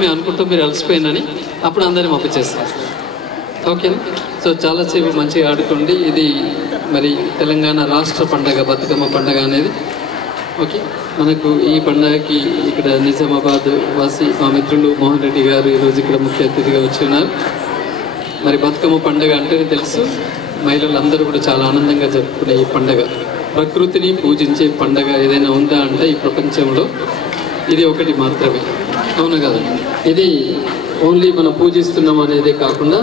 మేము అనుకుంటాం మీరు అలసిపోయిందని అప్పుడు అందరినీ పంపించేస్తాం. ఓకేనా? సో చాలాసేపు మంచిగా ఆడుకోండి. ఇది మరి తెలంగాణ రాష్ట్ర పండగ బతుకమ్మ పండగ అనేది. ఓకే, మనకు ఈ పండగకి ఇక్కడ నిజామాబాద్ వాసి మా మిత్రులు మోహన్ రెడ్డి గారు ఈరోజు ఇక్కడ ముఖ్య అతిథిగా వచ్చి ఉన్నారు. మరి బతుకమ్మ పండగ అంటేనే తెలుసు, మహిళలందరూ కూడా చాలా ఆనందంగా జరుపుకునే ఈ పండగ, ప్రకృతిని పూజించే పండగ ఏదైనా ఉందా అంటే ఈ ప్రపంచంలో ఇది ఒకటి మాత్రమే. అవును కదా? ఇది ఓన్లీ మనం పూజిస్తున్నాం అనేదే కాకుండా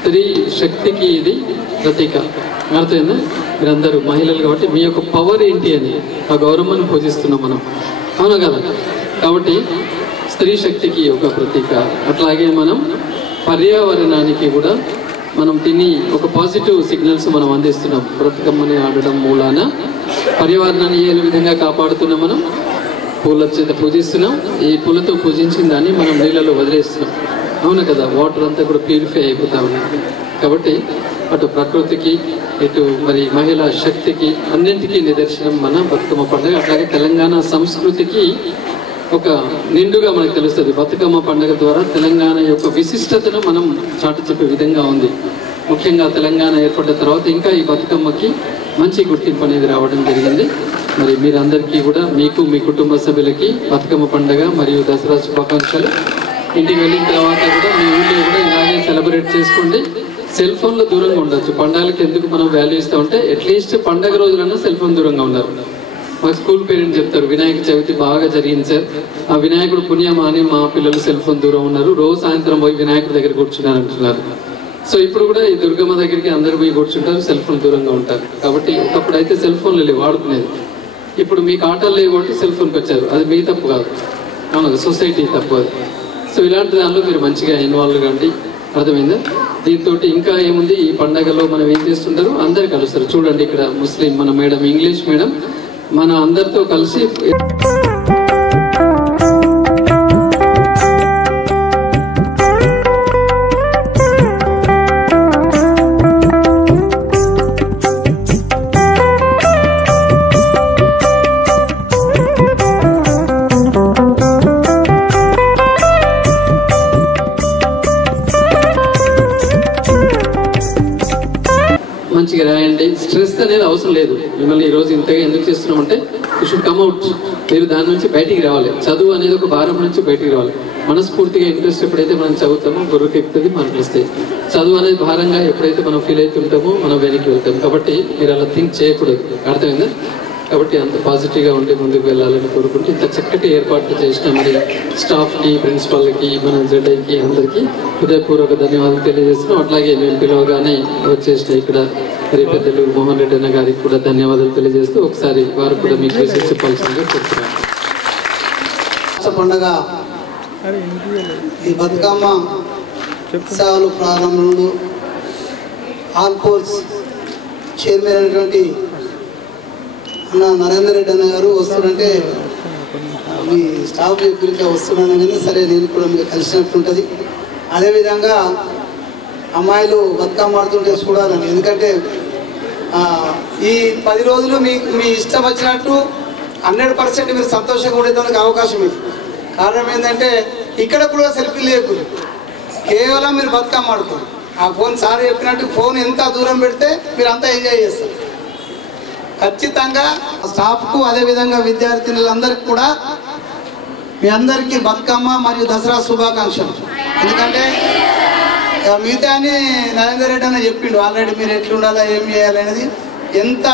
స్త్రీ శక్తికి ఇది ప్రతీక. అర్థమైందా? మీరందరూ మహిళలు కాబట్టి మీ యొక్క పవర్ ఏంటి అని ఆ గౌరవాన్ని పూజిస్తున్నాం మనం, అవును కదా? కాబట్టి స్త్రీ శక్తికి ఒక ప్రతీక. అట్లాగే మనం పర్యావరణానికి కూడా మనం తిని ఒక పాజిటివ్ సిగ్నల్స్ మనం అందిస్తున్నాం. బ్రతుకమ్మని ఆడడం మూలాన పర్యావరణాన్ని ఏ విధంగా కాపాడుతున్నాం? మనం పూల చేత పూజిస్తున్నాం. ఈ పూలతో పూజించిన దాన్ని మనం నీళ్ళలో వదిలేస్తున్నాం, అవును కదా? వాటర్ అంతా కూడా ప్యూరిఫై అయిపోతా ఉన్నాయి. కాబట్టి అటు ప్రకృతికి ఇటు మరి మహిళా శక్తికి అన్నింటికీ నిదర్శనం మన బతుకమ్మ పండుగ. అట్లాగే తెలంగాణ సంస్కృతికి ఒక నిండుగా మనకు తెలుస్తుంది. బతుకమ్మ పండుగ ద్వారా తెలంగాణ యొక్క విశిష్టతను మనం చాటి చెప్పే విధంగా ఉంది. ముఖ్యంగా తెలంగాణ ఏర్పడిన తర్వాత ఇంకా ఈ బతుకమ్మకి మంచి గుర్తింపు అనేది రావడం జరిగింది. మరి మీరందరికీ కూడా మీకు మీ కుటుంబ సభ్యులకి బతుకమ్మ పండుగ మరియు దసరా శుభాకాంక్షలు. ఇంటికి వెళ్ళిన తర్వాత కూడా మీ ఊళ్ళో కూడా ఇలాగే సెలబ్రేట్ చేసుకోండి. సెల్ ఫోన్లో దూరంగా ఉండొచ్చు. పండుగలకి ఎందుకు మనం వాల్యూ ఇస్తామంటే అట్లీస్ట్ పండుగ రోజులన్నా సెల్ ఫోన్ దూరంగా ఉన్నారు. మా స్కూల్ పేరెంట్స్ చెప్తారు, వినాయక చవితి బాగా జరిగింది సార్, ఆ వినాయకుడు పుణ్యమా అని మా పిల్లలు సెల్ ఫోన్ దూరం ఉన్నారు, రోజు సాయంత్రం పోయి వినాయకుడి దగ్గర కూర్చున్నారు అంటున్నారు. సో ఇప్పుడు కూడా ఈ దుర్గమ్మ దగ్గరికి అందరూ పోయి కూర్చుంటారు, సెల్ ఫోన్ దూరంగా ఉంటారు. కాబట్టి ఒకప్పుడు అయితే సెల్ ఫోన్లు లేవు వాడుకునేది. ఇప్పుడు మీకు ఆటలు లేవు కాబట్టి సెల్ ఫోన్కి వచ్చారు. అది మీ తప్పు కాదు, అవును, సొసైటీ తప్పు అది. సో ఇలాంటి దానిలో మీరు మంచిగా ఇన్వాల్వ్ కండి, అర్థమైందా? దీంతో ఇంకా ఏముంది, ఈ పండగలో మనం ఏం చేస్తుంటారు, అందరు కలుస్తారు. చూడండి ఇక్కడ ముస్లిం మన మేడం, ఇంగ్లీష్ మేడం మన అందరితో కలిసి మంచిగా రాయండి. స్ట్రెస్ అనేది అవసరం లేదు. మిమ్మల్ని ఈరోజు ఇంతగా ఎందుకు చేస్తున్నామంటే యూ షుడ్ కమ్అవుట్. మీరు దాని నుంచి బయటికి రావాలి. చదువు అనేది ఒక భారం నుంచి బయటికి రావాలి. మనస్ఫూర్తిగా ఇంట్రెస్ట్ ఎప్పుడైతే మనం చదువుతామో గురువుకి ఎక్కుతుంది, మనకు వస్తాయి. చదువు అనేది భారంగా ఎప్పుడైతే మనం ఫీల్ అవుతుంటామో మనం వెనక్కి వెళ్తాం. కాబట్టి మీరు అలా థింక్ చేయకూడదు, అర్థమైందా? కాబట్టి అంత పాజిటివ్గా ఉండి ముందుకు వెళ్ళాలని కోరుకుంటూ ఇంత చక్కటి ఏర్పాట్లు చేసిన మరి స్టాఫ్కి, ప్రిన్సిపాల్కి, మన జడ్ఐకి అందరికీ హృదయపూర్వక ధన్యవాదాలు తెలియజేస్తున్నాం. అట్లాగే మేము పిలవగానే వచ్చేసిన ఇక్కడ మరి పెద్దలు మోహన్ రెడ్డి అన్న గారికి కూడా ధన్యవాదాలు తెలియజేస్తూ ఒకసారి వారు కూడా మీకు విషయం చెప్పాల్సిందిగా కోరుతున్నాను. పండుగ ఈ బతుకమ్మ ఉత్సవాలు ప్రారంభంలో ఆల్ ఫోర్స్ చైర్మన్ అయినటువంటి అన్న నరేందర్ రెడ్డి అన్న గారు వస్తుందంటే మీ స్టాఫ్ గురించి వస్తున్నాను కానీ సరే నేను కూడా మీకు కలిసినట్టుంటుంది. అదేవిధంగా అమ్మాయిలు బతుకమ్మ ఆడుతుంటే చూడాలని, ఎందుకంటే ఈ 10 రోజులు మీ ఇష్టం వచ్చినట్టు 100% మీరు సంతోషంగా ఉండేదానికి అవకాశం ఇది. కారణం ఏంటంటే ఇక్కడ కూడా సెల్ఫీ లేకుండా కేవలం మీరు బతుకమ్మ ఆడుకోండి. ఆ ఫోన్ సార్ చెప్పినట్టు ఫోన్ ఎంత దూరం పెడితే మీరు అంతా ఎంజాయ్ చేస్తారు. ఖచ్చితంగా స్టాఫ్కు అదేవిధంగా విద్యార్థినులందరికీ కూడా మీ అందరికీ బతుకమ్మ మరియు దసరా శుభాకాంక్షలు. ఎందుకంటే మిగతా అని నరేందర్ రెడ్డి అన్న చెప్పిండు ఆల్రెడీ, మీరు ఎట్లుండాలా ఏం చేయాలనేది. ఎంత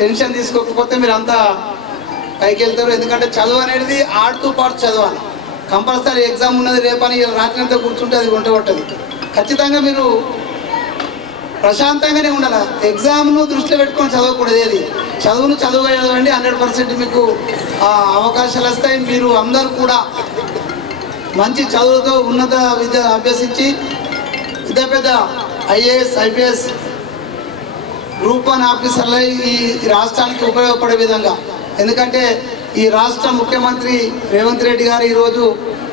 టెన్షన్ తీసుకోకపోతే మీరు అంతా పైకి వెళ్తారు. ఎందుకంటే చదువు అనేది ఆడుతూ పాటు చదవాలి. కంపల్సరీ ఎగ్జామ్ ఉన్నది రేపని రాత్రి అంతా కూర్చుంటే అది వంట పట్టదు. ఖచ్చితంగా మీరు ప్రశాంతంగానే ఉండాలి. ఎగ్జామ్ను దృష్టిలో పెట్టుకొని చదవకూడదు. ఏది చదువును చదువుగా చదవండి, 100% మీకు అవకాశాలు వస్తాయి. మీరు అందరూ కూడా మంచి చదువుతో ఉన్నత విద్య అభ్యసించి పెద్ద పెద్ద ఐఏఎస్, ఐపీఎస్, గ్రూప్ 1 ఆఫీసర్లై ఈ రాష్ట్రానికి ఉపయోగపడే విధంగా. ఎందుకంటే ఈ రాష్ట్ర ముఖ్యమంత్రి రేవంత్ రెడ్డి గారు ఈరోజు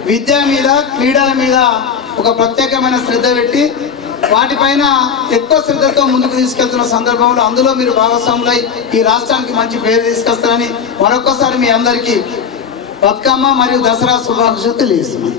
విద్య మీద, క్రీడల మీద ఒక ప్రత్యేకమైన శ్రద్ధ పెట్టి వాటిపైన ఎక్కువ శ్రద్ధతో ముందుకు తీసుకెళ్తున్న సందర్భంలో అందులో మీరు భాగస్వాములై ఈ రాష్ట్రానికి మంచి పేరు తీసుకొస్తారని మరొకసారి మీ అందరికీ బతుకమ్మ మరియు దసరా శుభాకాంక్షలు తెలియజేస్తున్నాను.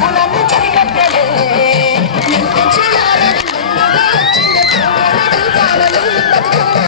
Hola.